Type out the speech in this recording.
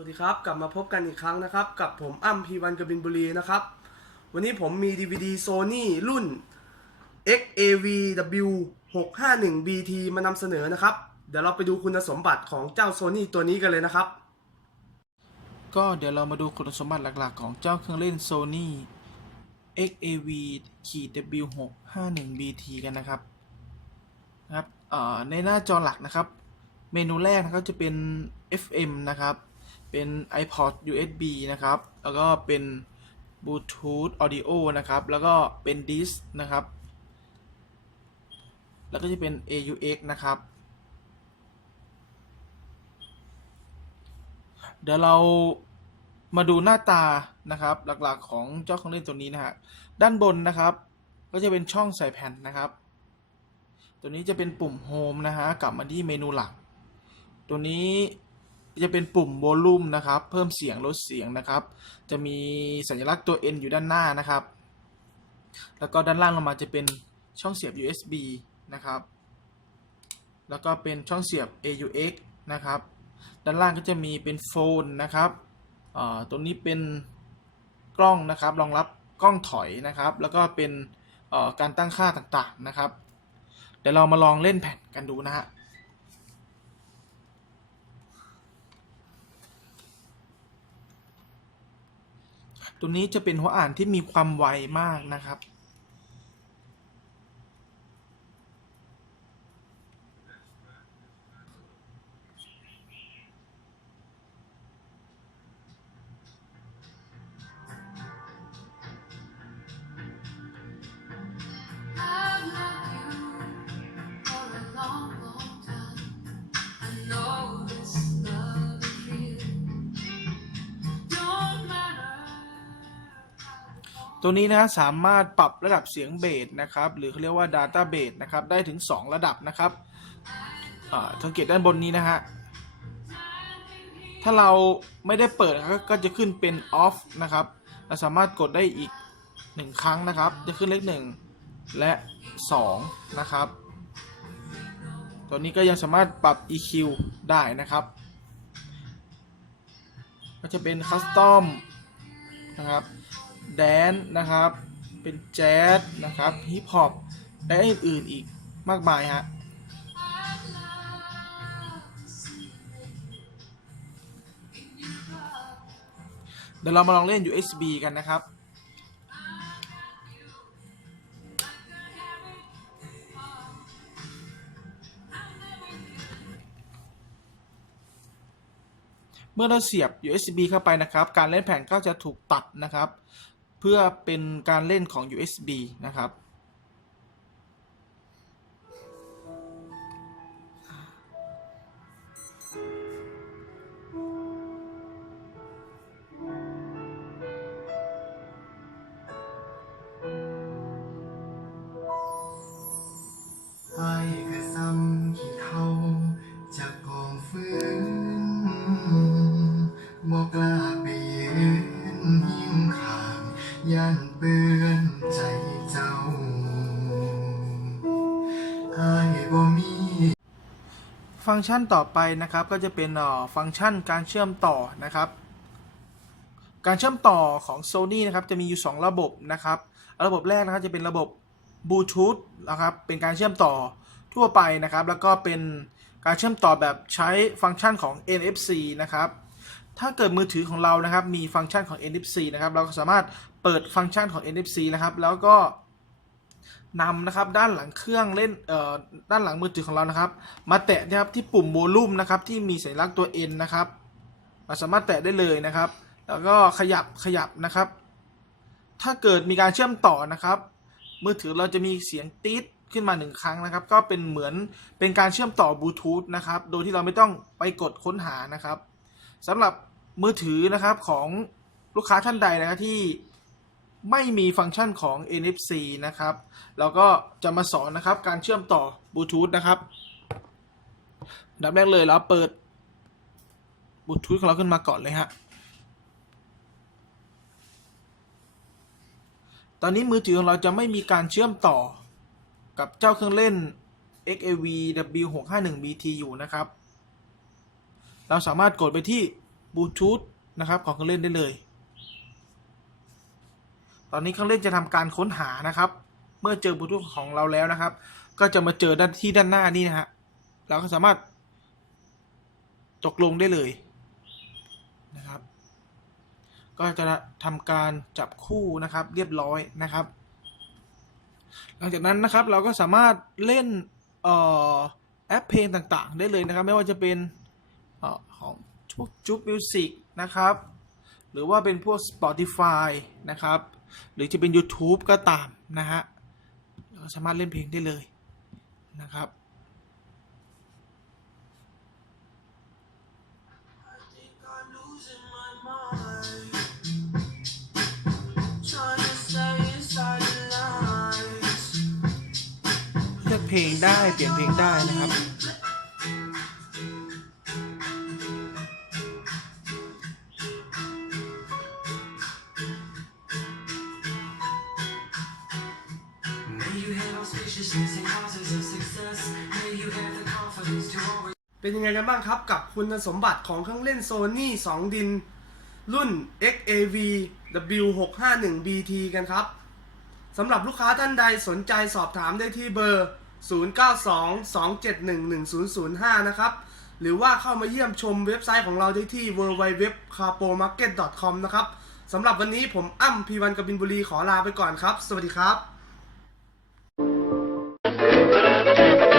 วัสดีครับ กลับมาพบกันอีกครั้งนะครับ กับผมอ้ำพีวันกบินบุรีนะครับ วันนี้ผมมี DVD Sony รุ่น XAVW 651 BT มานำเสนอนะครับ เดี๋ยวเราไปดูคุณสมบัติของเจ้า Sony ตัวนี้กันเลยนะครับ ก็เดี๋ยวเรามาดูคุณสมบัติหลักๆ ของเจ้าเครื่องเล่น Sony XAV W651BT กันนะครับนะครับในหน้าจอหลักนะครับ เมนูแรกนะครับจะเป็น FM นะครับ เป็น iPod USB นะครับ แล้วก็เป็น Bluetooth Audio นะครับ แล้วก็เป็น Disk นะครับ แล้วก็จะเป็น AUX นะครับ เดี๋ยวเรามาดูหน้าตานะครับ หลักๆของเจ้าเครื่องเล่นตัวนี้นะฮะ ด้านบนนะครับ ก็จะเป็นช่องใส่แผ่นนะครับ ตัวนี้จะเป็นปุ่มโฮมนะฮะ กลับมาที่เมนูหลัก ตัวนี้ จะเป็นปุ่มโวลูมนะครับ เพิ่มเสียงลดเสียงนะครับ จะมีสัญลักษณ์ตัว N อยู่ด้านหน้านะครับ แล้วก็ด้านล่างลงมาจะเป็นช่องเสียบ USB นะครับ แล้วก็เป็นช่องเสียบ AUX นะครับ ด้านล่างก็จะมีเป็นโฟนนะครับอ่าตัวนี้เป็นกล้องนะครับ รองรับกล้องถอยนะครับ แล้วก็เป็นการตั้งค่าต่างๆนะครับ เดี๋ยวเรามาลองเล่นแผ่นกันดูนะฮะ ตัวนี้จะเป็นหัวอ่านที่มีความไวมากนะครับ ตัวนี้นะสามารถปรับระดับเสียงเบสนะครับหรือเขาเรียกว่า Data b a s นะครับได้ถึง 2 ระดับนะครับสังเกตด้านบนนี้นะฮะถ้าเราไม่ได้เปิดก็จะขึ้นเป็น off นะครับเราสามารถกดได้อีก 1 ครั้งนะครับ จะขึ้นเลข 1 และ 2 นะครับ ตัวนี้ก็ยังสามารถปรับ EQ ได้นะครับ ก็จะเป็น custom นะครับ แดนนะครับ เป็นแจ๊สนะครับฮิปฮอปและอื่นๆอีกมากมายฮะเดี๋ยวเรามาลองเล่น USB กันนะครับเมื่อเราเสียบ USB เข้าไปนะครับ การเล่นแผ่นก็จะถูกตัดนะครับ เพื่อเป็นการเล่นของ USB นะครับ ฟังก์ชันต่อไปนะครับก็จะเป็นฟังก์ชันการเชื่อมต่อนะครับ การเชื่อมต่อของ Sony นะครับจะมีอยู่ 2 ระบบนะครับ ระบบแรกนะครับจะเป็นระบบบลูทูธนะครับเป็นการเชื่อมต่อทั่วไปนะครับ แล้วก็เป็นการเชื่อมต่อแบบใช้ฟังก์ชันของ NFC นะครับถ้าเกิดมือถือของเรานะครับมีฟังก์ชันของ NFC นะครับเราก็สามารถเปิดฟังก์ชันของ NFC นะครับ แล้วก็ นำนะครับด้านหลังเครื่องเล่นเอ่อด้านหลังมือถือของเรานะครับ มาแตะนะครับที่ปุ่มโวลูมนะครับที่มีสัญลักษณ์ตัว N นะครับเราสามารถแตะได้เลยนะครับ แล้วก็ขยับขยับนะครับ ถ้าเกิดมีการเชื่อมต่อนะครับ มือถือเราจะมีเสียงตี๊ดขึ้นมาหนึ่งครั้งนะครับ ก็เป็นเหมือนเป็นการเชื่อมต่อบลูทูธนะครับ โดยที่เราไม่ต้องไปกดค้นหานะครับสำหรับมือถือนะครับของลูกค้าท่านใดนะครับที่ ไม่มีฟังก์ชันของ NFC นะครับเราก็จะมาสอนนะครับการเชื่อมต่อบลูทูธนะครับอันดับแรกเลยเราเปิดบลูทูธของเราขึ้นมาก่อนเลยฮะ ตอนนี้มือถือของเราจะไม่มีการเชื่อมต่อกับเจ้าเครื่องเล่น XAV W651BT อยู่นะครับ เราสามารถกดไปที่บลูทูธนะครับของเครื่องเล่นได้เลย ตอนนี้เครื่องเล่นจะทำการค้นหานะครับ เมื่อเจอบลูทูธของเราแล้วนะครับ ก็จะมาเจอด้านที่ด้านหน้านี่นะฮะเราก็สามารถตกลงได้เลยนะครับ ก็จะทำการจับคู่นะครับ เรียบร้อยนะครับ หลังจากนั้นนะครับเราก็สามารถเล่นออแอปเพลงต่างๆ ได้เลยนะครับ ไม่ว่าจะเป็นออของพวกจุ๊บมิวสิกนะครับ หรือว่าเป็นพวก Spotify นะครับ หรือจะเป็น YouTube ก็ตามนะฮะเราสามารถเล่นเพลงได้เลยนะครับเลือกเพลงได้เปลี่ยนเพลงได้นะครับ เป็นยังไงกันบ้างครับกับคุณสมบัติของเครื่องเล่น Sony 2 ดิน รุ่น XAV W651BT กันครับสำหรับลูกค้าท่านใดสนใจสอบถามได้ที่เบอร์ 0922711005 นะครับ หรือว่าเข้ามาเยี่ยมชมเว็บไซต์ของเราได้ที่ www.carpomarket.com นะครับสำหรับวันนี้ผมอ้ำพีวันกบินบุรีขอลาไปก่อนครับ สวัสดีครับ Thank you.